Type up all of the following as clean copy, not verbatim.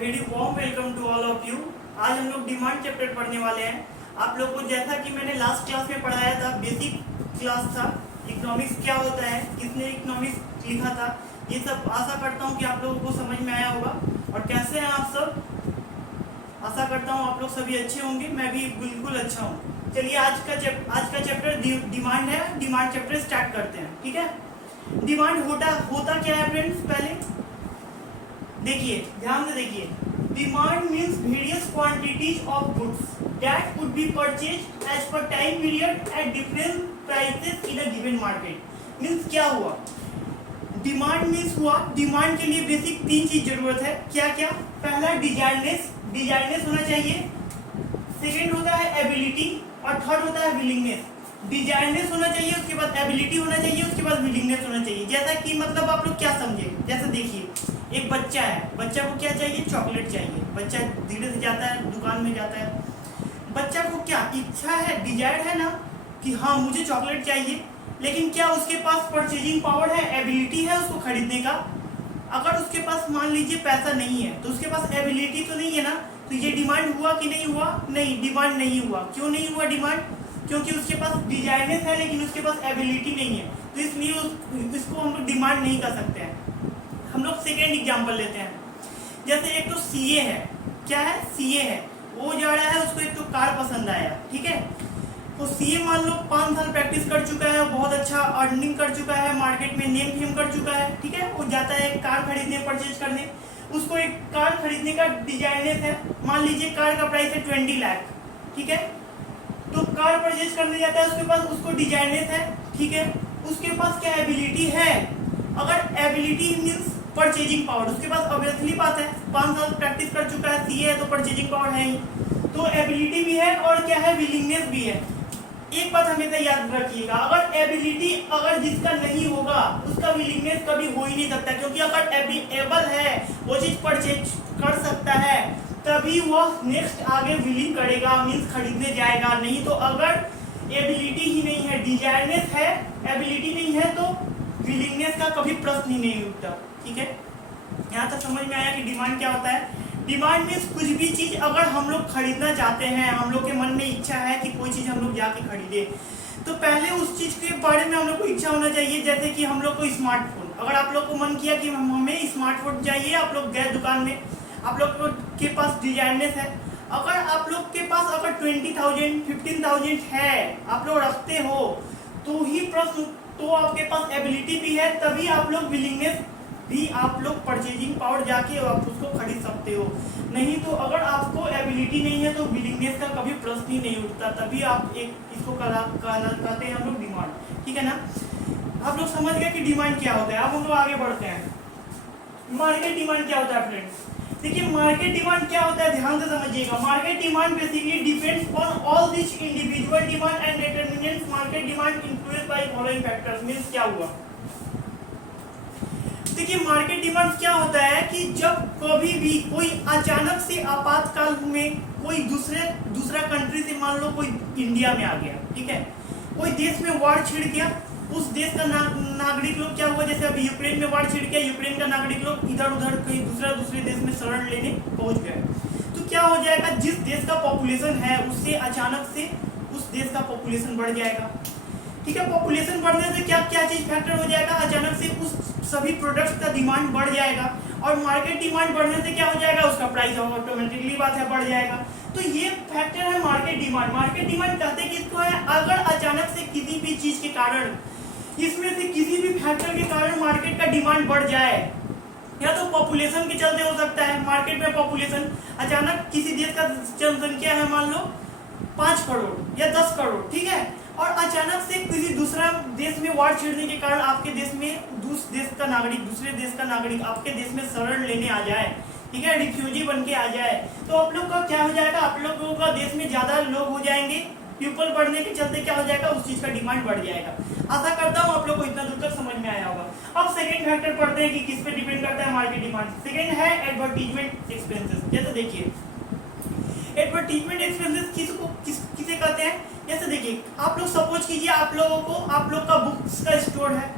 Very warm welcome to all of you. आज हम लोग डिमांड चैप्टर पढ़ने वाले हैं। आप लोग को जैसा कि मैंने लास्ट क्लास में पढ़ाया था, बेसिक क्लास था, इकोनॉमिक्स क्या होता है, किसने इकोनॉमिक्स लिखा था, ये सब आशा करता हूँ कि आप लोगों को समझ में आया होगा। और कैसे हैं आप सब? आशा करता हूँ आप लोग सभी अच्छे होंगे, मैं भी बिल्कुल अच्छा हूँ। चलिए आज का चैप्टर डिमांड है। डिमांड चैप्टर स्टार्ट करते हैं, ठीक है। डिमांड होता क्या है फ्रेंड्स? पहले देखिए, ध्यान से देखिए। Demand means various quantities of goods that could be purchased as per time period at different prices in a given market. Means क्या हुआ? डिमांड मीन्स हुआ, डिमांड के लिए बेसिक तीन चीज जरूरत है। क्या क्या? पहला डिजायरनेस होना चाहिए, सेकेंड होता है एबिलिटी और थर्ड होता है विलिंगनेस। डिजायरनेस होना चाहिए, उसके बाद एबिलिटी होना चाहिए, उसके बाद विलिंगनेस होना चाहिए। जैसा कि मतलब आप लोग क्या समझे, जैसे देखिए एक बच्चा है, बच्चा को क्या चाहिए? चॉकलेट चाहिए। बच्चा धीरे से जाता है, दुकान में जाता है। बच्चा को क्या इच्छा है, डिजायर है ना कि हाँ मुझे चॉकलेट चाहिए, लेकिन क्या उसके पास परचेजिंग पावर है, एबिलिटी है उसको खरीदने का? अगर उसके पास मान लीजिए पैसा नहीं है तो उसके पास एबिलिटी तो नहीं है ना, तो ये डिमांड हुआ कि नहीं हुआ? नहीं, डिमांड नहीं हुआ। क्यों नहीं हुआ डिमांड? क्योंकि उसके पास डिजायरनेस है लेकिन उसके पास एबिलिटी नहीं है, तो इसलिए इसको हम लोग डिमांड नहीं कर सकते हैं। हम लोग सेकेंड एग्जांपल लेते हैं। जैसे एक तो सीए है, क्या है? सीए है, वो जा रहा है, उसको एक तो कार पसंद आया, ठीक है। तो सीए मान लो 5 साल प्रैक्टिस कर चुका है, बहुत अच्छा अर्निंग कर चुका है, मार्केट में नेम फेम कर चुका है, ठीक है। वो जाता है एक कार खरीदने, परचेज करने। उसको एक कार खरीदने का डिजायरनेस है। मान लीजिए कार का प्राइस है 20 लाख, ठीक है। तो कार परचेज करने जाता है, उसके पास उसको डिजायरनेस है, ठीक है। उसके पास क्या एबिलिटी है? अगर एबिलिटी मीन्स परचेजिंग पावर, उसके पास ऑब्वियसली बात है 5 साल प्रैक्टिस कर चुका है, सीए है तो परचेजिंग पावर है ही, तो एबिलिटी भी है और क्या है? विलिंगनेस भी है। एक बात हमेशा याद रखिएगा, अगर एबिलिटी अगर जिसका नहीं होगा उसका विलिंगनेस कभी हो ही नहीं सकता, क्योंकि अगर एबल है, वो चीज परचेज कर सकता है, तभी वो नेक्स्ट आगे विलिंग करेगा, मीन्स खरीदने जाएगा। नहीं तो अगर एबिलिटी ही नहीं है, डिजायरनेस है, एबिलिटी नहीं है, तो विलिंगनेस का कभी प्रश्न ही नहीं उठता, ठीक है। यहाँ तक समझ में आया कि डिमांड क्या होता है? डिमांड मीन्स कुछ भी चीज अगर हम लोग खरीदना चाहते हैं, हम लोग के मन में इच्छा है कि कोई चीज हम लोग जाके खरीदे, तो पहले उस चीज के बारे में हम लोग को इच्छा होना चाहिए। जैसे कि हम लोग को स्मार्टफोन, अगर आप लोग को मन किया कि हमें स्मार्टफोन चाहिए, आप लोग गए दुकान में, आप लोग के पास डिजायरनेस है, अगर आप लोग के पास अगर 20,000 15,000 है, आप लोग रखते हो, तो ही प्रश्न, तो आपके पास एबिलिटी भी है, तभी आप लोग विलिंगनेस भी, आप लोग परचेजिंग पावर जाके आप उसको खरीद सकते हो। नहीं तो अगर आपको एबिलिटी नहीं है तो विलिंगनेस का कभी प्रश्न ही नहीं उठता, तभी आप एक इसको कहते हैं हम लोग डिमांड, ठीक है ना। आप लोग समझ गए कि डिमांड क्या होता है। अब हम लोग आगे बढ़ते हैं। मार्केट डिमांड क्या होता है फ्रेंड्स? देखिए मार्केट डिमांड क्या होता है, ध्यान से समझिएगा। Market demand basically depends on all this individual demand and determinants market demand influenced by following factors. Means क्या हुआ? देखिए मार्केट डिमांड क्या होता है कि जब कभी भी कोई अचानक से आपातकाल में कोई दूसरा कंट्री से, मान लो कोई इंडिया में आ गया, ठीक है, कोई देश में वार छिड़ गया, उस देश का नागरिक लोग क्या हुआ, जैसे अभी यूक्रेन में वार छिड़ गया, यूक्रेन का नागरिक लोग इधर उधर कहीं दूसरे देश में शरण लेने पहुंच गए, तो क्या हो जाएगा? जिस देश का पॉपुलेशन है उससे अचानक से उस देश का पॉपुलेशन बढ़ जाएगा, ठीक है। पॉपुलेशन बढ़ने से क्या क्या चीज फैक्टर हो जाएगा? अचानक से उस सभी प्रोडक्ट्स का डिमांड बढ़ जाएगा, और मार्केट डिमांड बढ़ने से क्या हो जाएगा? उसका प्राइस ऑटोमेटिकली बात है बढ़ जाएगा। तो ये फैक्टर है मार्केट डिमांड। मार्केट डिमांड कहते किसको है? अगर अचानक से किसी भी चीज के कारण, इसमें से किसी भी फैक्टर के कारण मार्केट का डिमांड बढ़ जाए, या तो पॉपुलेशन के चलते हो सकता है, मार्केट में पॉपुलेशन अचानक किसी देश का जनसंख्या है मान लो 5 करोड़ या 10 करोड़, ठीक है, और अचानक से किसी दूसरा देश में वार छिड़ने के कारण आपके देश में दूसरे देश का नागरिक आपके देश में शरण लेने आ जाए, ठीक है, रिफ्यूजी बन के आ जाए, तो आप लोग का क्या हो जाएगा? आप लोगों का देश में ज्यादा लोग हो जाएंगे, पीपल बढ़ने के चलते क्या हो जाएगा? उस चीज का डिमांड बढ़ जाएगा। आशा करता हूँ आप लोग को इतना दूर तक समझ में आया होगा। अब सेकंड फैक्टर पढ़ते हैं कि किस पे डिपेंड करता है मार्केट डिमांड। सेकंड है एडवर्टीजमेंट एक्सपेंसेस। जैसे देखिए एडवर्टीजमेंट एक्सपेंसेस किसे कहते हैं? जैसे देखिए, आप लोग सपोज कीजिए आप लोग का बुक्स का स्टोर है,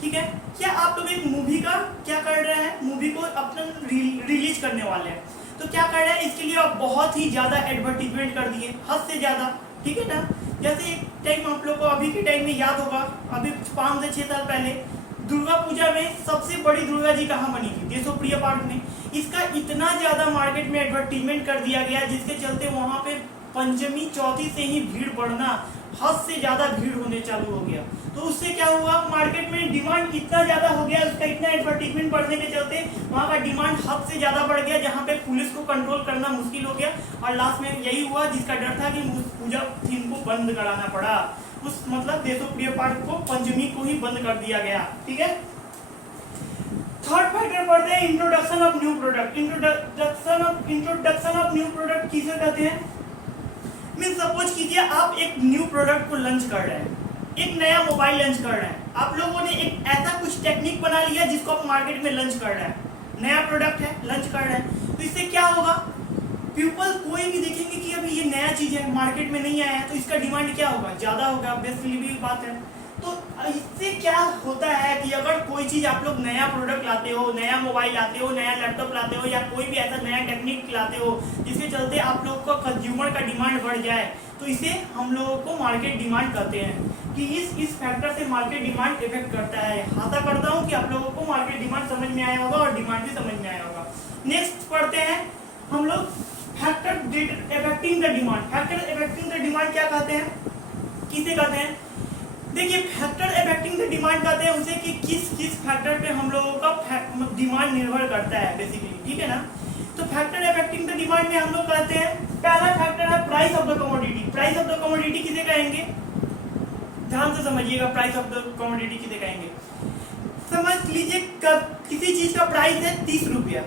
ठीक है। क्या आप लोग एक मूवी का क्या कर रहे हैं, मूवी को अपना रिलीज करने वाले हैं, तो क्या कर रहे हैं, इसके लिए आप बहुत ही ज़्यादा एडवर्टीजमेंट कर दिए, हद से ज़्यादा, ठीक है ना। जैसे एक टाइम आप लोग को अभी के टाइम में याद होगा, अभी 5 से 6 साल पहले दुर्गा पूजा में सबसे बड़ी दुर्गा जी कहाँ बनी थी, देशोप्रिय पार्क में। इसका इतना ज़्यादा मार्केट में एडवर्टीजमेंट कर दिया गया, जिसके चलते वहाँ पे पंचमी चौथी से ही भीड़ बढ़ना, हद से ज़्यादा भीड़ होने चालू हो गया। तो उससे क्या हुआ, मार्केट में डिमांड इतना ज़्यादा हो गया, उसका इतना एडवर्टीजमेंट बढ़ने के चलते वहाँ का डिमांड हद से ज़्यादा बढ़ गया, जहाँ पे पुलिस को कंट्रोल करना मुश्किल हो गया। और लास्ट में यही हुआ, जिसका डर था कि उस पूजा थीम को बंद कराना पड़ा, उस मतलब देशोप्रिय पार्क को पंचमी को ही बंद कर दिया गया, ठीक है। थर्ड फैक्टर पढ़ते हैं introduction of new product. Introduction of new product किसे कहते हैं, मीन सपोज कीजिए आप एक न्यू प्रोडक्ट को लॉन्च कर रहे हैं, एक नया मोबाइल लॉन्च कर रहे हैं, आप लोगों ने एक ऐसा कुछ टेक्निक बना लिया जिसको आप मार्केट में लॉन्च कर रहे हैं, नया प्रोडक्ट है लॉन्च कर रहे हैं, तो इससे क्या होगा, पीपल कोई भी देखेंगे कि अभी ये नया चीज है, मार्केट में नहीं आया है, तो इसका डिमांड क्या होगा, ज्यादा होगा, ऑब्वियसली भी बात है। तो इससे क्या होता है कि अगर कोई चीज आप लोग नया प्रोडक्ट लाते हो, नया मोबाइल लाते हो, नया लैपटॉप लाते हो, या कोई भी ऐसा नया टेक्निक लाते हो जिसके चलते आप लोग का कंज्यूमर का डिमांड बढ़ जाए, तो इसे हम लोगों को मार्केट डिमांड कहते हैं, कि इस फैक्टर से मार्केट डिमांड इफेक्ट करता है। आशा करता हूँ कि आप लोगों को मार्केट डिमांड समझ में आया होगा और डिमांड भी समझ में आया होगा। नेक्स्ट पढ़ते हैं हम लोग factor affecting the demand. Factor affecting the demand क्या कहते हैं, किसे कहते हैं, देखिए फैक्टर इफेक्टिंग द डिमांड कहते हैं उसे कि किस फैक्टर पे हम लोगों का डिमांड निर्भर करता है बेसिकली, ठीक है ना। तो फैक्टर इफेक्टिंग द डिमांड में हम लोग कहते हैं, पहला फैक्टर है price of the commodity. Price of the commodity किसे कहेंगे, ध्यान से समझिएगा, प्राइस ऑफ द कमोडिटी किसे कहेंगे। समझ लीजिए किसी चीज का प्राइस है 30 रुपया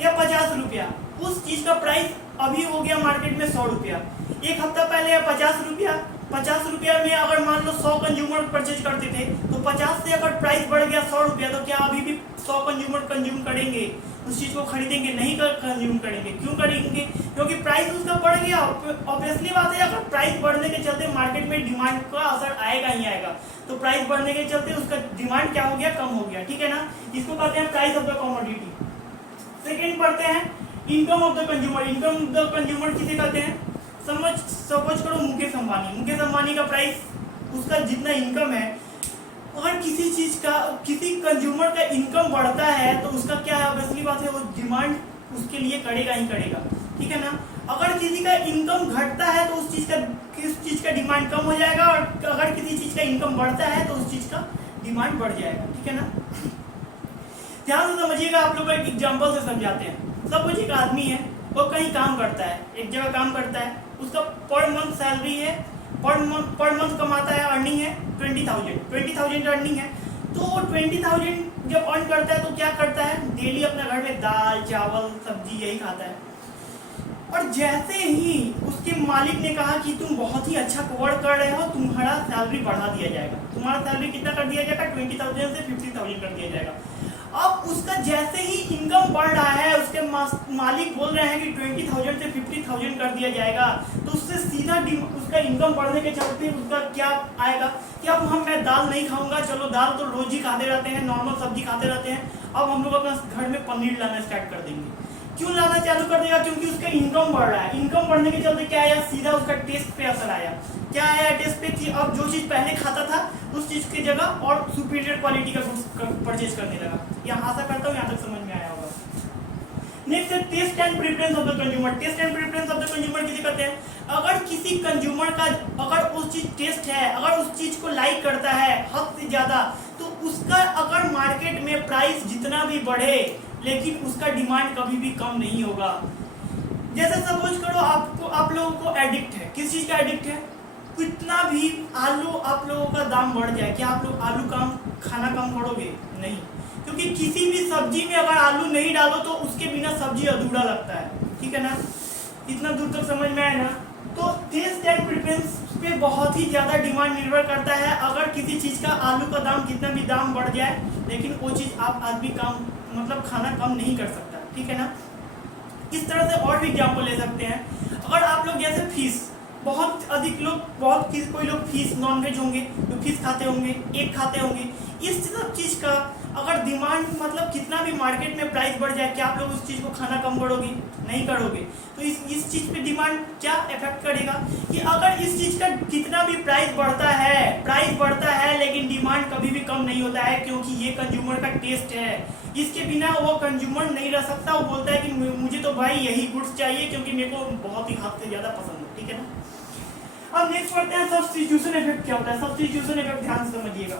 या 50 रुपया, उस चीज का प्राइस अभी हो गया मार्केट में 100 रुपया, एक हफ्ता पहले है 50 रुपया। 50 रुपया में अगर मान लो 100 कंज्यूमर परचेज करते थे, तो 50 से अगर प्राइस बढ़ गया 100 रुपया, तो क्या अभी भी 100 कंज्यूमर कंज्यूम करेंगे, उस चीज को खरीदेंगे, नहीं कंज्यूम करेंगे। क्यों करेंगे, क्योंकि प्राइस उसका बढ़ गया। ऑब्वियसली बात है, अगर प्राइस बढ़ने के चलते मार्केट में डिमांड का असर आएगा ही आएगा, तो प्राइस बढ़ने के चलते उसका डिमांड क्या हो गया, कम हो गया, ठीक है ना। इसको कहते हैं price of the commodity. Second पढ़ते हैं income of the consumer. Income of the consumer किसे कहते हैं, सपोज करो मुकेश अंबानी का प्राइस, उसका जितना इनकम है, अगर किसी चीज का, किसी कंज्यूमर का इनकम बढ़ता है, तो उसका क्या है, ऑब्वियसली बात है, वो डिमांड उसके लिए करेगा ही करेगा, ठीक है ना। अगर किसी का इनकम घटता है, तो उस चीज का डिमांड कम हो जाएगा, और अगर किसी चीज का इनकम बढ़ता है, तो उस चीज का डिमांड बढ़ जाएगा, ठीक है ना। ध्यान से समझिएगा, आप लोग एक एग्जाम्पल से समझाते हैं। सपोज एक आदमी है, वो कहीं काम करता है, एक जगह काम करता है, उसका पर मंथ सैलरी है, पर मंथ कमाता है, अर्निंग है 20,000 अर्निंग है। तो 20,000 जब अर्न करता है, तो क्या करता है, डेली अपने घर में दाल चावल सब्जी यही खाता है। और जैसे ही उसके मालिक ने कहा कि तुम बहुत ही अच्छा वर्क कर रहे हो, तुम्हारा सैलरी बढ़ा दिया जाएगा, तुम्हारा सैलरी कितना कर दिया जाएगा, 20,000 से 50,000 कर दिया जाएगा। अब उसका जैसे ही इनकम बढ़ रहा है, उसके मालिक बोल रहे हैं कि 20,000 से 50,000 कर दिया जाएगा, तो उससे सीधा उसका इनकम बढ़ने के चलते उसका क्या आएगा कि अब मैं दाल नहीं खाऊंगा, चलो दाल तो रोज ही खाते रहते हैं, नॉर्मल सब्जी खाते रहते हैं, अब हम लोग अपना घर में पनीर लाना स्टार्ट कर देंगे। क्यों लाना चालू कर देगा, क्योंकि उसका इनकम बढ़ रहा है। इनकम बढ़ने के चलते क्या आया, सीधा उसका टेस्ट पे असर आया। क्या आया टेस्ट पे, कि अब जो चीज पहले खाता था, उस चीज की जगह और सुपीरियर क्वालिटी का गुड्स परचेज करने लगा। यहाँ आशा करता हूँ यहाँ तक समझ में आया होगा। नेक्स्ट है taste and preference of the consumer. Taste and preference of the consumer किसे कहते हैं, अगर किसी कंज्यूमर का अगर उस चीज टेस्ट है, अगर उस चीज को लाइक करता है हद से ज्यादा, तो उसका अगर मार्केट में प्राइस जितना भी बढ़े, लेकिन उसका डिमांड कभी भी कम नहीं होगा। जैसे सपोज करो आप लोगों को एडिक्ट है, किस चीज का एडिक्ट है, कितना भी आलू आप लोगों का दाम बढ़ जाए, क्या आप लोग आलू खाना कम करोगे, नहीं, क्योंकि किसी भी सब्जी में अगर आलू नहीं डालो तो उसके बिना सब्जी अधूरा लगता है, ठीक है ना। इतना दूर तक समझ में आया ना। तो टेस्ट एंड प्रेफरेंस पे बहुत ही ज्यादा डिमांड निर्भर करता है। अगर किसी चीज का आलू का दाम कितना भी दाम बढ़ जाए, लेकिन वो चीज आप आदमी काम मतलब खाना कम नहीं कर सकता, ठीक है ना। इस तरह से और भी एग्जाम्पल ले सकते हैं। अगर आप लोग जैसे बहुत अधिक लोग, कोई लोग फिश, नॉनवेज होंगे जो फिश खाते होंगे, एग खाते होंगे। इस सब चीज़ का अगर डिमांड मतलब कितना भी मार्केट में प्राइस बढ़ जाए, क्या आप लोग उस चीज़ को खाना कम करोगे? नहीं करोगे। तो इस चीज़ पे डिमांड क्या इफेक्ट करेगा कि अगर इस चीज़ का कितना भी प्राइस बढ़ता है लेकिन डिमांड कभी भी कम नहीं होता है, क्योंकि ये कंज्यूमर का टेस्ट है। इसके बिना वो कंज्यूमर नहीं रह सकता। वो बोलता है कि मुझे तो भाई यही गुड्स चाहिए क्योंकि मेरे को बहुत ही हद से ज़्यादा पसंद है। ठीक है ना। अब नेक्स्ट पढ़ते हैं सब्स्टिट्यूशन इफेक्ट क्या होता है। सब्स्टिट्यूशन इफेक्ट ध्यान से समझिएगा।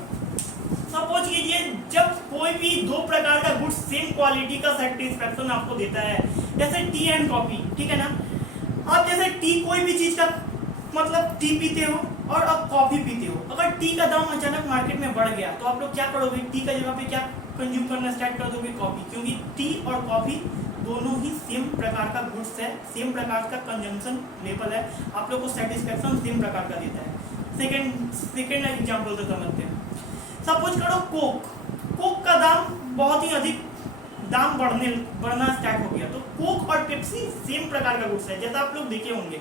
सपोज कीजिए जब कोई भी दो प्रकार का गुड्स सेम क्वालिटी का सेटिस्फेक्शन आपको देता है, जैसे टी एंड कॉफी, ठीक है ना। आप जैसे टी, कोई भी चीज का मतलब टी पीते हो और अब कॉफी पीते हो। अगर टी का दाम अचानक मार्केट में बढ़ गया तो आप लोग क्या करोगे? टी का जगह पे क्या कंज्यूम करना स्टार्ट कर दोगे? कॉफी, क्योंकि टी और कॉफी दोनों ही सेम प्रकार का गुड्स है, सेम प्रकार का कंजम्पशन लेवल है, आप लोग को सेटिस्फेक्शन सेम प्रकार का देता है। सेकेंड एग्जाम्पल से समझते हैं। सपोज करो कोक का दाम बहुत ही अधिक दाम बढ़ना स्टार्ट हो गया। तो कोक और पेप्सी सेम प्रकार का गुड्स है, जैसा आप लोग देखे होंगे।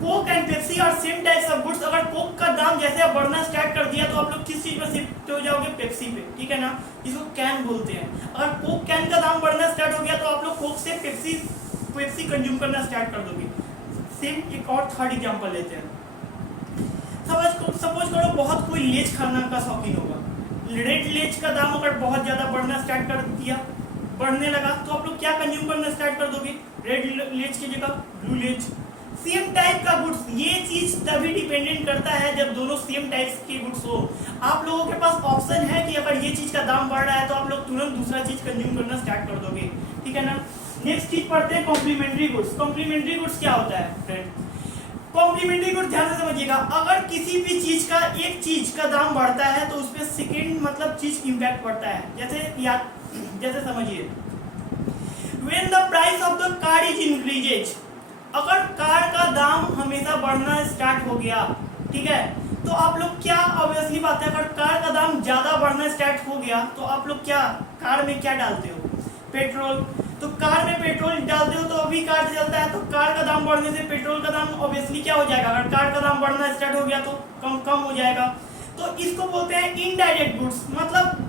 कोक एंड पेप्सी और सेम टाइप्स ऑफ गुड्स। अगर कोक का दाम जैसे अब बढ़ना स्टार्ट कर दिया तो आप लोग किस चीज में शिफ्ट हो जाओगे? पेप्सी पे, ठीक है ना, जिसको कैन बोलते हैं। अगर कोक कैन का दाम बढ़ना स्टार्ट हो गया तो आप लोग कोक से पेप्सी कंज्यूम करना स्टार्ट कर दोगे। सेम एक और थर्ड एग्जांपल लेते हैं। सपोज करो बहुत कोई लेज खाना का शौकीन होगा। रेड लेज का दाम अगर बहुत ज्यादा बढ़ना स्टार्ट कर दिया, बढ़ने लगा, तो आप लोग क्या कंज्यूम करना स्टार्ट कर दोगे? रेड लेज की जगह ब्लू लेज। सेम टाइप का गुड्स, ये चीज तभी डिपेंडेंट करता है जब दोनों सेम टाइप्स के गुड्स हो। आप लोगों के पास ऑप्शन है कि अगर ये चीज का दाम बढ़ रहा है तो आप लोग तुरंत दूसरा चीज कंज्यूम करना स्टार्ट कर दोगे। ठीक है ना। नेक्स्ट चीज पढ़ते हैं कॉम्प्लीमेंट्री गुड्स। कॉम्प्लीमेंट्री गुड्स क्या होता है फ्रेंड? कॉम्प्लीमेंटरी गुड ध्यान से समझिएगा। अगर किसी भी चीज का, एक चीज का दाम बढ़ता है तो उसपे सेकेंड मतलब चीज इंपैक्ट पड़ता है। जैसे समझिए, when the price of the car is increases, अगर कार का दाम हमेशा बढ़ना स्टार्ट हो गया, ठीक है, तो आप लोग क्या, ऑब्वियसली बात है, अगर कार का दाम ज्यादा बढ़ना स्टार्ट हो गया तो आप लोग क्या कार में क्या डालते हो? पेट्रोल। तो कार में पेट्रोल डालते हो तो अभी कार चलता है, तो कार का दाम बढ़ने से पेट्रोल का दाम ऑब्वियसली क्या हो जाएगा? अगर कार का दाम बढ़ना स्टार्ट हो गया तो कम हो जाएगा। तो इसको बोलते हैं इनडायरेक्ट गुड्स। मतलब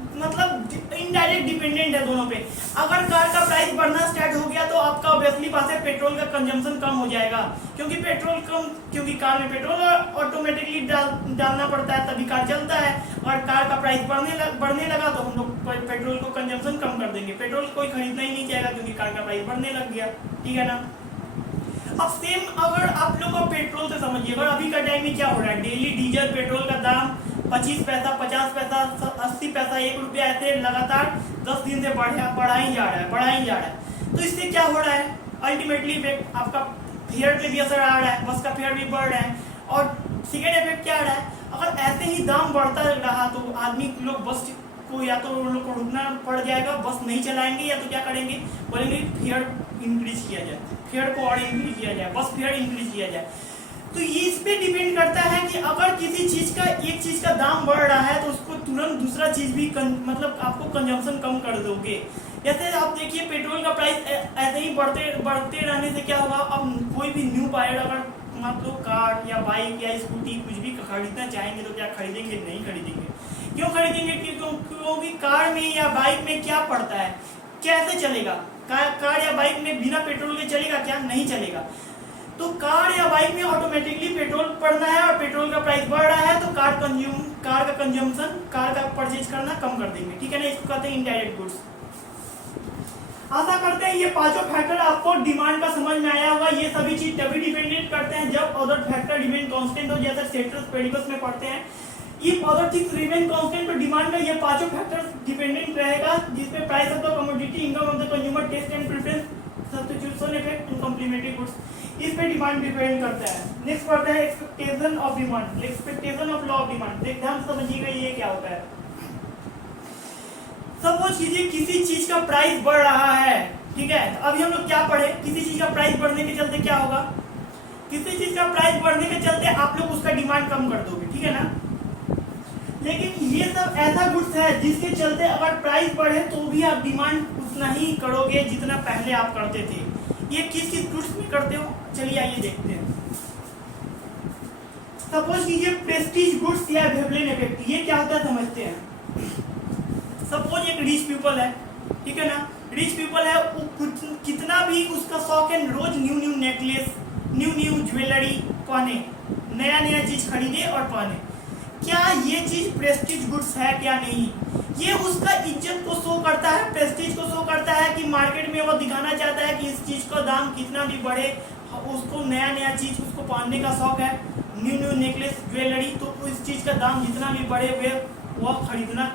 इनडायरेक्ट डिपेंडेंट है दोनों पे। अगर कार का प्राइस बढ़ना स्टार्ट हो गया तो आपका ऑब्वियसली बात है पेट्रोल का कंजम्पशन कम हो जाएगा, क्योंकि कार में पेट्रोल ऑटोमेटिकली डालना पड़ता है तभी कार चलता है। और कार का प्राइस बढ़ने लगा तो हम लोग पेट्रोल को कंजम्पशन कम कर देंगे। पेट्रोल कोई खरीदना ही नहीं चाहेगा क्योंकि कार का प्राइस बढ़ने लग गया। ठीक है ना। अब सेम अगर आप लोग को पेट्रोल से समझिए, अगर अभी का टाइम में क्या हो रहा है, डेली डीजल पेट्रोल का दाम 25 पैसा, 50 पैसा, 80 पैसा, 1 रुपया ऐसे लगातार 10 दिन से बढ़ा ही जा रहा है। तो इससे क्या हो रहा है? अल्टीमेटली इफेक्ट आपका फेयर पे भी असर आ रहा है, बस का फेयर भी बढ़ रहा है। और सेकेंड इफेक्ट क्या आ रहा है? अगर ऐसे ही दाम बढ़ता रहा तो आदमी लोग बस को या तो उन लोग को रुकना पड़ जाएगा, बस नहीं चलाएंगे, या तो क्या करेंगे, बोलेंगे फेयर इंक्रीज किया जाए, फेयर को और इंक्रीज किया जाए, बस फेयर इंक्रीज किया जाए। तो ये इस पे डिपेंड करता है कि अगर किसी चीज का, एक चीज का दाम बढ़ रहा है तो उसको तुरंत दूसरा चीज भी मतलब आपको कंजम्पशन कम कर दोगे। जैसे आप देखिए पेट्रोल का प्राइस ऐसे ही बढ़ते रहने से क्या होगा? अब कोई भी न्यू बायर अगर आप लोग कार या बाइक या स्कूटी कुछ भी खरीदना चाहेंगे तो क्या खरीदेंगे? नहीं खरीदेंगे। क्यों खरीदेंगे? क्योंकि कार में या बाइक में क्या पड़ता है, कैसे चलेगा? कार या बाइक में बिना पेट्रोल के चलेगा क्या? नहीं चलेगा। तो कार या बाइक में ऑटोमेटिकली पेट्रोल पड़ना है और पेट्रोल का प्राइस बढ़ रहा है तो कार का कंजम्पशन, कार का परचेज करना कम कर देंगे। ठीक है ना। इसको कहते हैं इनडायरेक्ट गुड्स। आशा करते हैं ये पांचों फैक्टर आपको डिमांड का समझ में आया होगा। ये सभी चीज तभी डिपेंडेंट करते हैं जब अदर फैक्टर रिमेन कांस्टेंट हो, जैसे सेक्टर्स पेडिकल्स में पढ़ते हैं। If other things remain constant तो डिमांड में ये पांचों फैक्टर्स डिपेंडेंट रहेगा, जिसमें price of the commodity, income of the consumer, taste and preference, substitution effect and complementary goods, इस पे डिमांड डिपेंड करता है। नेक्स्ट पढ़ते हैं expectation of demand, expectation of law of demand. ध्यान समझिएगा ये क्या होता है। सपोज कीजिए किसी चीज का प्राइस बढ़ रहा है, ठीक है। तो अभी हम लोग क्या पढ़े? किसी चीज का प्राइस बढ़ने के चलते क्या होगा? किसी चीज का प्राइस बढ़ने के चलते आप लोग उसका डिमांड कम कर दोगे, ठीक है ना। लेकिन ये सब ऐसा गुड्स है जिसके चलते अगर प्राइस बढ़े तो भी आप डिमांड उतना ही करोगे जितना पहले आप करते थे। ये किस किस गुड्स में करते हो? चलिए आइए देखते हैं। सपोज कीजिए प्रेस्टीज गुड्स या वेवलेन इफेक्ट, ये क्या होता है समझते हैं। सपोज एक रिच पीपल है, ठीक है ना, रिच पीपल है, वो कितना भी उसका शौक है रोज new new necklace, new new jewellery पहने, नया नया चीज खरीदे और पहने। क्या ये चीज प्रेस्टीज गुड्स है क्या? नहीं। ये उसका इज्जत को शो करता है, प्रेस्टीज को शो करता है कि मार्केट में वो दिखाना चाहता है कि इस चीज का दाम कितना भी बढ़े, उसको नया नया चीज उसको पहनने का शौक है, न्यू न्यू नेकलेस ज्वेलरी, तो इस चीज का दाम जितना भी बढ़े वह खरीदना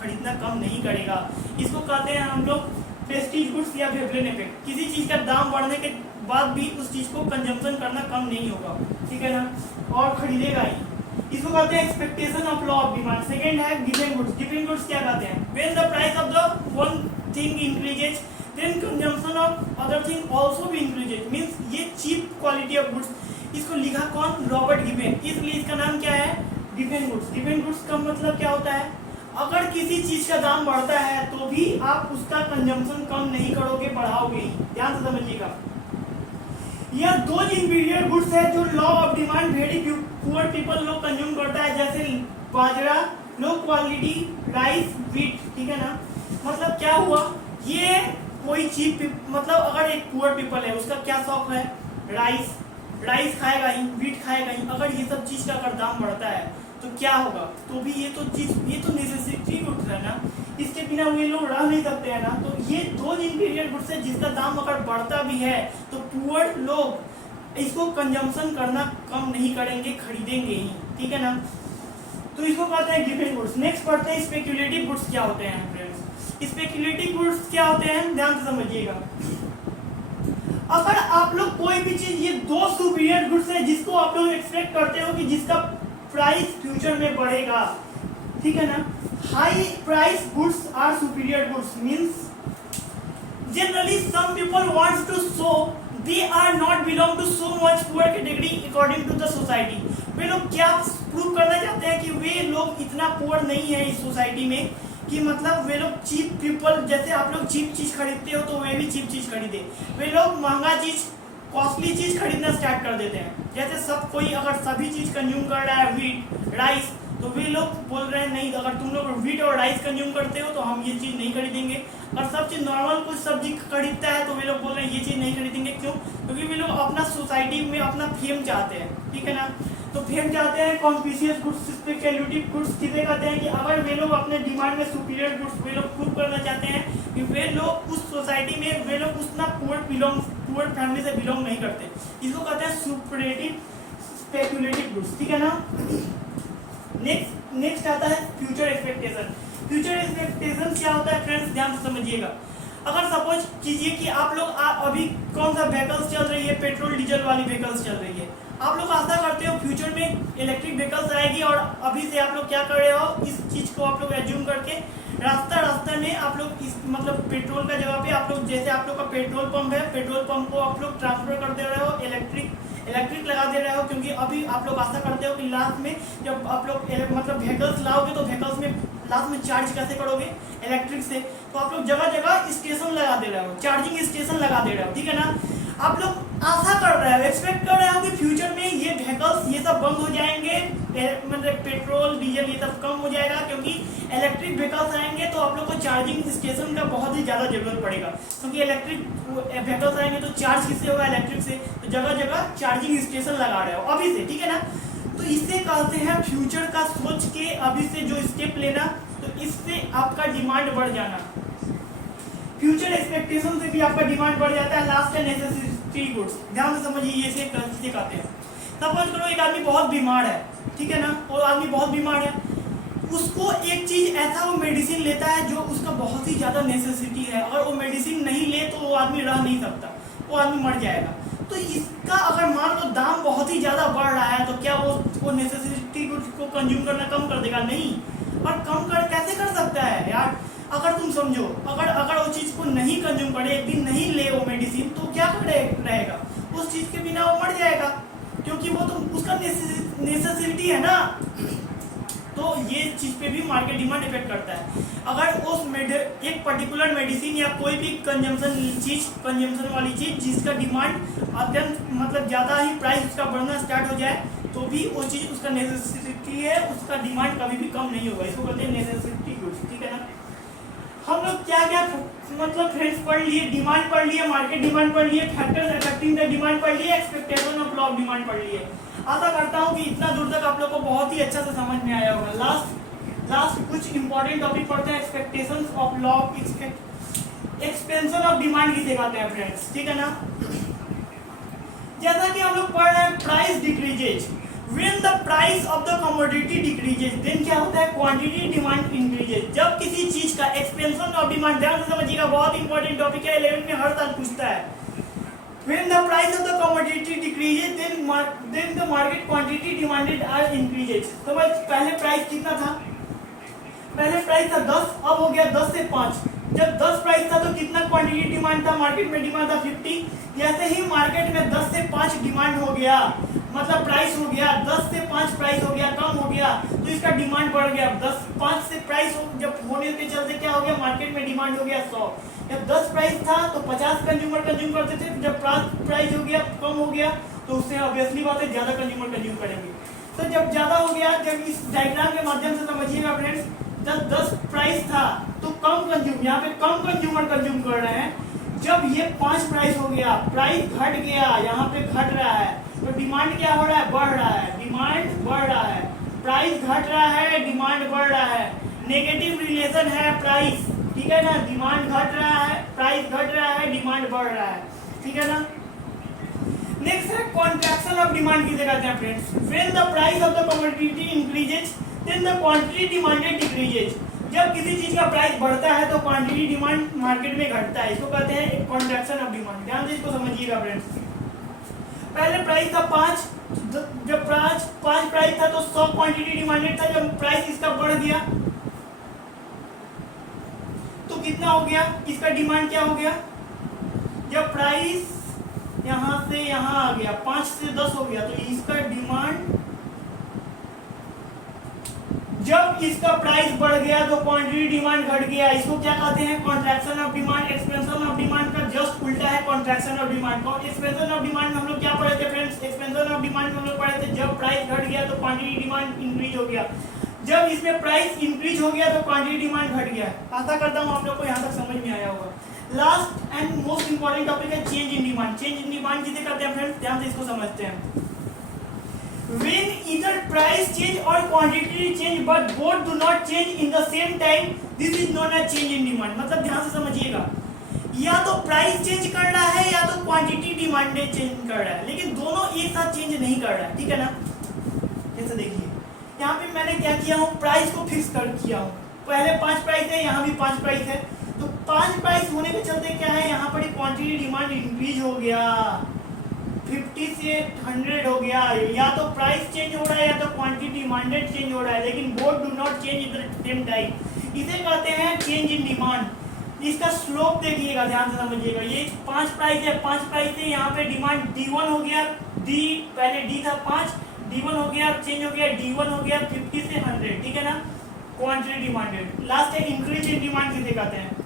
खरीदना कम नहीं करेगा। इसको कहते हैं हम लोग प्रेस्टीज गुड्स या वेवलेन इफेक्ट। किसी चीज का दाम बढ़ने के बाद भी उस चीज को कंजम्पशन करना कम नहीं होगा, ठीक है ना, और खरीदेगा ही। इसको कहते हैं expectation of law of demand. Second है गिवन गुड्स। गिवन गुड्स क्या कहते हैं? When the price of the one thing increases then consumption of other thing also भी इंक्रीजेज। मींस ये चीप क्वालिटी ऑफ गुड्स। इसको लिखा कौन? रॉबर्ट गिवन। इसलिए इसका नाम क्या है? गिवन गुड्स। गिवन गुड्स का मतलब क्या होता है? अगर किसी चीज का दाम बढ़ता है तो भी आप उसका कंजम्पशन कम नहीं करोगे, बढ़ाओगे ही। ध्यान से समझिएगा। यह दो इंपीरियल गुड्स है जो law of demand very poor people लोग कंज्यूम करता है, जैसे बाजरा, लो क्वालिटी राइस, व्हीट, ठीक है ना। मतलब क्या हुआ, ये कोई चीप मतलब अगर एक पुअर पीपल है उसका क्या शौक है? राइस खाएगा ही, व्हीट खाएगा ही। अगर ये सब चीज का अगर दाम बढ़ता है तो क्या होगा? तो भी ये तो नेसेसिटी गुड्स है ना, इसके बिना वे लोग रह नहीं सकते हैं ना। तो ये दो इंपीरियल गुड्स है जिसका दाम अगर बढ़ता भी है तो पुअर लोग इसको कंजम्पशन करना कम नहीं करेंगे, खरीदेंगे ही, ठीक है ना। तो इसको कहते हैं गिवन गुड्स। नेक्स्ट पढ़ते हैं स्पेक्युलेटिव गुड्स क्या होते हैं फ्रेंड्स। स्पेक्युलेटिव गुड्स क्या होते हैं ध्यान से समझिएगा। अगर आप लोग कोई भी चीज, ये दो सुपीरियर गुड्स है जिसको आप लोग एक्सपेक्ट करते हो कि जिसका प्राइस फ्यूचर में बढ़ेगा, ठीक है ना। High price goods are superior goods means generally some people wants to show they are not belong to so much poor category according to the society. वे लोग क्या प्रूव करना चाहते हैं कि वे लोग इतना पुअर नहीं है इस सोसाइटी में कि मतलब वे लोग चीप पीपल, जैसे आप लोग चीप चीज खरीदते हो तो वे भी चीप चीज खरीदे। वे लोग महंगा चीज, कॉस्टली चीज खरीदना स्टार्ट कर देते हैं। जैसे सब कोई अगर सभी चीज कंज्यूम कर रहा है, व्हीट राइस, तो वे लोग बोल रहे हैं नहीं, अगर तुम लोग व्हीट और राइस कंज्यूम करते हो तो हम ये चीज नहीं खरीदेंगे। और सब चीज नॉर्मल कुछ सब्जी खरीदता है तो वे लोग बोल रहे हैं ये चीज नहीं खरीदेंगे। क्यों? क्योंकि वे लोग अपना सोसाइटी में अपना फेम चाहते हैं, ठीक है ना। तो फेम चाहते हैं। कॉन्स्पिशियस गुड्स, स्पेक्युलेटिव गुड्स किसे कहते हैं? कि अगर वे लोग अपने डिमांड में सुपीरियर गुड्स वे लोग प्रूव करना चाहते हैं कि वे लोग उस सोसाइटी में वे लोग उतना पुअर फैमिली से बिलोंग नहीं करते, इसको कहते हैं सुपरेटिव स्पेक्युलेटिव गुड्स, ठीक है ना। नेक्स्ट आता है फ्यूचर एक्सपेक्टेशन। फ्यूचर एक्सपेक्टेशन क्या होता है फ्रेंड्स ध्यान से समझिएगा। अगर सपोज कीजिए कि आप लोग अभी कौन सा व्हीकल्स चल रही है, पेट्रोल डीजल वाली व्हीकल्स चल रही है, आप लोग आशा करते हो फ्यूचर में इलेक्ट्रिक व्हीकल्स आएगी और अभी से आप लोग क्या कर रहे हो, इस चीज को आप लोग एज्यूम करके रास्ता में आप लोग इस मतलब पेट्रोल का जगह पे आप लोग, जैसे आप लोग का पेट्रोल पंप है, पेट्रोल पंप को आप लोग ट्रांसफर कर दे रहे हो, इलेक्ट्रिक लगा दे रहे हो। क्योंकि अभी आप लोग आशा करते हो कि लास्ट में जब आप लोग मतलब व्हीकल्स लाओगे तो व्हीकल्स में लास्ट में चार्ज कैसे करोगे? इलेक्ट्रिक से। तो आप लोग जगह जगह स्टेशन लगा दे रहे हो, चार्जिंग स्टेशन लगा दे रहे हो, ठीक है ना। आप लोग आशा कर रहे हो, एक्सपेक्ट कर रहे हो कि फ्यूचर में ये व्हीकल्स ये सब बंद हो जाएंगे, मतलब पेट्रोल डीजल ये सब कम हो जाएगा, क्योंकि इलेक्ट्रिक व्हीकल्स आएंगे तो आप लोग को चार्जिंग स्टेशन का बहुत ही ज़्यादा जरूरत पड़ेगा। क्योंकि इलेक्ट्रिक व्हीकल्स आएंगे तो चार्ज किससे होगा? इलेक्ट्रिक से। तो जगह जगह चार्जिंग स्टेशन लगा रहे हो अभी से, ठीक है ना। तो इससे कहते हैं फ्यूचर का सोच के अभी से जो स्टेप लेना, तो इससे आपका डिमांड बढ़ जाना। फ्यूचर एक्सपेक्टेशन से भी आपका डिमांड बढ़ जाता है। लास्ट है नेसेसिटी गुड्स। ध्यान से समझिए ये से कहते हैं। सपोज करो एक आदमी बहुत बीमार है, ठीक है ना, और आदमी बहुत बीमार है, उसको एक चीज ऐसा वो मेडिसिन लेता है जो उसका बहुत ही ज्यादा नेसेसिटी है। अगर वो मेडिसिन नहीं ले तो वो आदमी रह नहीं सकता, वो आदमी मर जाएगा। तो इसका अगर मान लो दाम बहुत ही ज्यादा बढ़ रहा है तो क्या वो नेसेसिटी गुड्स को कंज्यूम करना कम कर देगा? नहीं। और कम कर कैसे कर सकता है यार? अगर तुम समझो, अगर वो चीज को नहीं कंज्यूम करे, एक दिन नहीं ले वो मेडिसिन, तो क्या रहेगा? उस चीज के बिना वो मर जाएगा, क्योंकि वो तो उसका नेसेसिटी है ना। तो ये चीज़ पे भी मार्केट डिमांड इफेक्ट करता है। अगर उस एक पर्टिकुलर मेडिसिन या कोई भी कंजम्पशन वाली चीज़ जिसका डिमांड अत्यंत मतलब ज़्यादा ही प्राइस उसका बढ़ना स्टार्ट हो जाए तो भी वो चीज़ उसका नेसेसिटी है, उसका डिमांड कभी भी कम नहीं होगा। इसको कहते हैं नेसेसिटी गुड्स, ठीक है ना। हम लोग क्या क्या मतलब फ्रेंड्स पढ़ लिए, डिमांड पढ़ लिए, मार्केट डिमांड पढ़ लिए, फैक्टर्स अफेक्टिंग द डिमांड पढ़ लिए, expectation of law of demand पढ़ लिए। आशा करता हूँ कि इतना दूर तक आप लोग को बहुत ही अच्छा से समझ में आया होगा। लास्ट कुछ इंपॉर्टेंट टॉपिक पढ़ते हैं, expectations of law of expansion of demand किसे कहते हैं फ्रेंड्स, ठीक है ना। जैसा कि हम लोग पढ़ रहे हैं price decreases, when the price of the commodity decreases then क्या होता है, क्वांटिटी डिमांड इंक्रीजेज। जब किसी चीज का एक्सपेंशन ऑफ डिमांड, ध्यान से समझिएगा, बहुत इंपॉर्टेंट टॉपिक है, 11th में हर साल पूछता है। when the price of the commodity decreases then the market quantity demanded are increases। तो भाई पहले प्राइस कितना था, पहले प्राइस था 10, अब हो गया 10 से 5। जब 10 प्राइस था तो कितना क्वांटिटी डिमांड था, मार्केट में डिमांड था 50। जैसे ही मार्केट में 10 से 5 डिमांड हो गया, मतलब प्राइस हो गया 10 से 5 प्राइस हो गया, कम हो गया, तो इसका डिमांड बढ़ गया। 5 से प्राइस जब होने के चलते क्या हो गया, मार्केट में डिमांड हो गया 100। जब 10 प्राइस था तो 50 कंज्यूमर कंज्यूम करते थे, जब प्राइस हो गया कम हो गया तो उससे ऑब्वियसली बात है ज्यादा कंज्यूमर कंज्यूम करेंगे। तो जब ज्यादा हो गया, जब इस डायग्राम के माध्यम से समझिएगा फ्रेंड्स, जब 10 प्राइस था तो कम कंज्यूम, यहाँ पे कम कंज्यूमर कंज्यूम कर रहे हैं। जब ये 5 प्राइस हो गया, प्राइस घट गया, यहाँ पे घट रहा है, तो डिमांड क्या हो रहा है, बढ़ रहा है, डिमांड बढ़ रहा है। प्राइस घट रहा है, डिमांड बढ़ रहा है, नेगेटिव रिलेशन है प्राइस, ठीक है ना। डिमांड घट रहा है, प्राइस घट रहा है, डिमांड बढ़ रहा है, ठीक है ना। नेक्स्ट है कॉन्ट्रैक्शन ऑफ डिमांड किसे कहते हैं friends, when the price of the commodity increases then the quantity demanded decreases. जब किसी चीज का प्राइस बढ़ता है तो क्वांटिटी डिमांड मार्केट में घटता है, इसको कहते हैं एक कॉन्ट्रैक्शन ऑफ डिमांड। ध्यान से इसको समझिएगा फ्रेंड्स। पहले प्राइस था 5, जब 5 प्राइस था तो 100 क्वांटिटी डिमांडेड था। जब प्राइस इसका बढ़ गया तो कितना हो गया, इसका डिमांड क्या हो गया, जब प्राइस यहां से यहां आ गया 5 से 10 हो गया तो इसका डिमांड, जब इसका प्राइस बढ़ गया तो क्वांटिटी डिमांड घट गया। इसको क्या कहते हैं, contraction of demand. Expansion of demand का जस्ट उल्टा है contraction of demand. Expansion of demand में हम लोग क्या पढ़े थे फ्रेंड्स, एक्सपेंशन ऑफ डिमांड में हम लोग पढ़े थे जब प्राइस घट गया तो क्वांटिटी डिमांड इंक्रीज हो गया, जब इसमें प्राइस इंक्रीज हो गया तो क्वांटिटी डिमांड घट गया। आशा करता हूँ आप लोग को यहाँ तक समझ में आया होगा। Last and most important topic है change in demand. Change in demand किसे कहते हैं फ्रेंड्स, ध्यान से इसको समझते हैं। When either price change or quantity change but both do not change in the same time, this is known as change in demand। मतलब ध्यान से समझिएगा, या तो प्राइस चेंज कर रहा है या तो क्वांटिटी डिमांड चेंज कर रहा है, लेकिन दोनों एक साथ चेंज नहीं कर रहा है, ठीक है ना। जैसे देखिए यहाँ पे मैंने क्या किया हूँ, प्राइस को फिक्स कर किया हूँ। पहले 5 प्राइस है, यहाँ भी 5 प्राइस है, तो 5 प्राइस होने के चलते क्या है, यहाँ पर क्वांटिटी डिमांड इंक्रीज हो गया, 50 से 100 हो गया। या तो प्राइस चेंज हो रहा है या तो क्वांटिटी डिमांडेड चेंज हो रहा है, लेकिन both do not change in the same time. इसे कहते हैं चेंज इन डिमांड। इसका स्लोप देखिएगा, ध्यान से समझिएगा। ये 5 प्राइस है, 5 प्राइस है, यहाँ पे डिमांड D1 हो गया, D पहले D था 5, D1 हो गया, चेंज हो गया, D1 हो गया 50 से 100, ठीक है ना, क्वांटिटी डिमांडेड। लास्ट है इंक्रीज इन डिमांड किसे कहते हैं,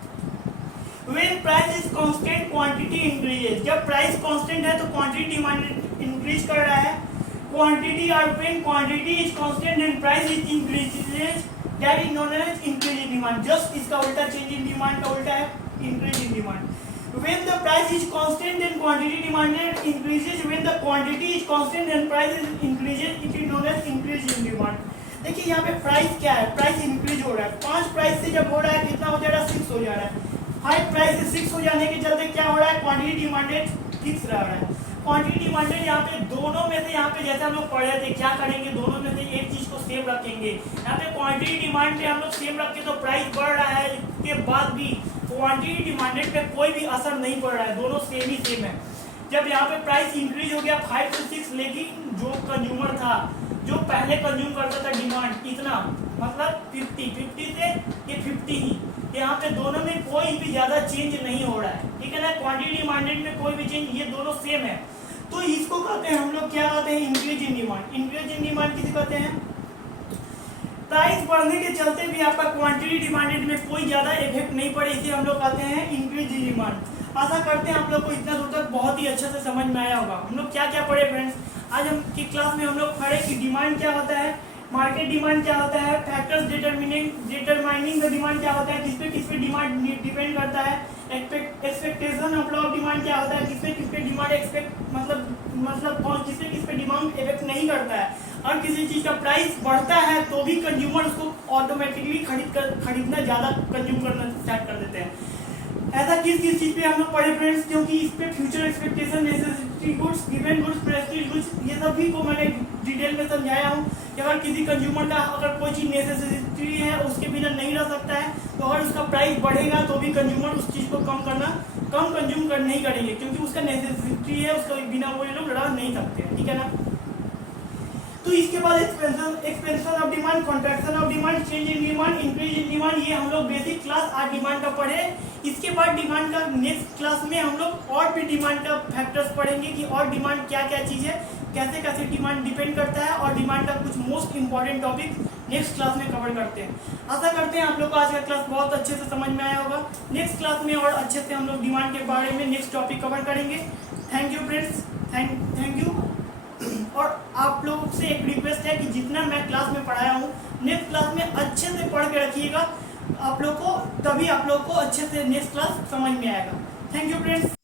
When price is constant, quantity increases। जब प्राइस कांस्टेंट है तो क्वांटिटी डिमांड इंक्रीज कर रहा है। क्वांटिटी और when quantity is constant and price is increases, that is known as increase in demand। Just इसका उल्टा चेंज इन डिमांड का उल्टा है increase in demand. When the price is constant and quantity demanded increases, when the quantity is constant and price is increases, it is known as increase in demand। देखिए यहाँ पे price क्या है, price increase हो रहा है। 5 price से जब हो रहा है कितना हो जा रहा है, 6 हो जा रहा है। 5 प्राइस से 6 हो जाने के चलते क्या हो रहा है, क्वांटिटी डिमांडेड फिक्स रह रहा है। क्वांटिटी डिमांडेड यहाँ पे दोनों में से, यहाँ पे जैसे हम लोग पढ़ रहे थे क्या करेंगे, दोनों में से एक चीज को सेम रखेंगे। यहाँ पे क्वांटिटी डिमांड पे हम लोग सेम रखे तो प्राइस बढ़ रहा है, इसके बाद भी क्वांटिटी डिमांडेड पे कोई भी असर नहीं पड़ रहा है, दोनों सेम ही सेम है। जब यहाँ पे प्राइस इंक्रीज हो गया 5 से 6, लेकिन जो कंज्यूमर था, जो पहले कंज्यूम करता था डिमांड इतना, मतलब 50 से ये 50 ही, यहाँ पे दोनों में कोई भी ज्यादा चेंज नहीं हो रहा है, ठीक है ना। क्वांटिटी डिमांडेड में कोई भी चेंज, ये दोनों सेम है, तो इसको कहते हैं हम लोग क्या कहते हैं, increase in demand. Increase in demand किसे कहते हैं, प्राइस बढ़ने के चलते भी आपका क्वांटिटी डिमांडेड में कोई ज़्यादा इफेक्ट नहीं पड़े, इसे हम लोग कहते हैं इंक्रीज इन डिमांड। आशा करते हैं आप लोग को इतना दूर तक बहुत ही अच्छे से समझ में आया होगा। हम लोग क्या क्या पढ़े फ्रेंड्स, आज हम की क्लास में हम लोग पढ़े कि डिमांड क्या होता है, मार्केट डिमांड क्या होता है, फैक्टर्स डिटरमाइनिंग द डिमांड क्या होता है, किस पे डिमांड डिपेंड करता है, expectation of law of demand क्या होता है, किस पे डिमांड एक्सपेक्ट मतलब कौन किस पे डिमांड इफेक्ट नहीं करता है, और किसी चीज़ का प्राइस बढ़ता है तो भी कंज्यूमर उसको ऑटोमेटिकली खरीदना ज़्यादा कंज्यूम करना स्टार्ट कर देते हैं। ऐसा किस चीज़ पे हम लोग पढ़े फ्रेंड्स, क्योंकि इस पे फ्यूचर एक्सपेक्टेशन, नेसेसिटी गुड्स, गिवन गुड्स, प्रेस्टीज गुड्स, ये सभी को मैंने डिटेल में समझाया हूँ कि अगर किसी कंज्यूमर का अगर कोई चीज़ नेसेसिटी है उसके बिना नहीं रह सकता है, तो अगर उसका प्राइस बढ़ेगा तो भी कंज्यूमर उस चीज़ को कम कंज्यूम नहीं करेंगे, क्योंकि उसका नेसेसिटी है, उसके बिना वो ये लोग रह नहीं सकते हैं, ठीक है ना। तो इसके बाद expansion of demand, contraction of demand, change in demand, increase in demand, ये हम लोग बेसिक क्लास आज डिमांड का पढ़े। इसके बाद डिमांड का नेक्स्ट क्लास में हम लोग और भी डिमांड का फैक्टर्स पढ़ेंगे कि और डिमांड क्या क्या चीज़ है, कैसे कैसे डिमांड डिपेंड करता है, और डिमांड का कुछ most important topic next class में कवर करते हैं। आशा करते हैं आप लोग को आज का क्लास बहुत अच्छे से समझ में आया होगा। नेक्स्ट क्लास में और अच्छे से हम लोग डिमांड के बारे में नेक्स्ट टॉपिक कवर करेंगे। Thank you friends, thank you. और आप लोगों से एक रिक्वेस्ट है कि जितना मैं क्लास में पढ़ाया हूँ नेक्स्ट क्लास में अच्छे से पढ़ के रखिएगा आप लोग को, तभी आप लोग को अच्छे से नेक्स्ट क्लास समझ में आएगा। Thank you friends.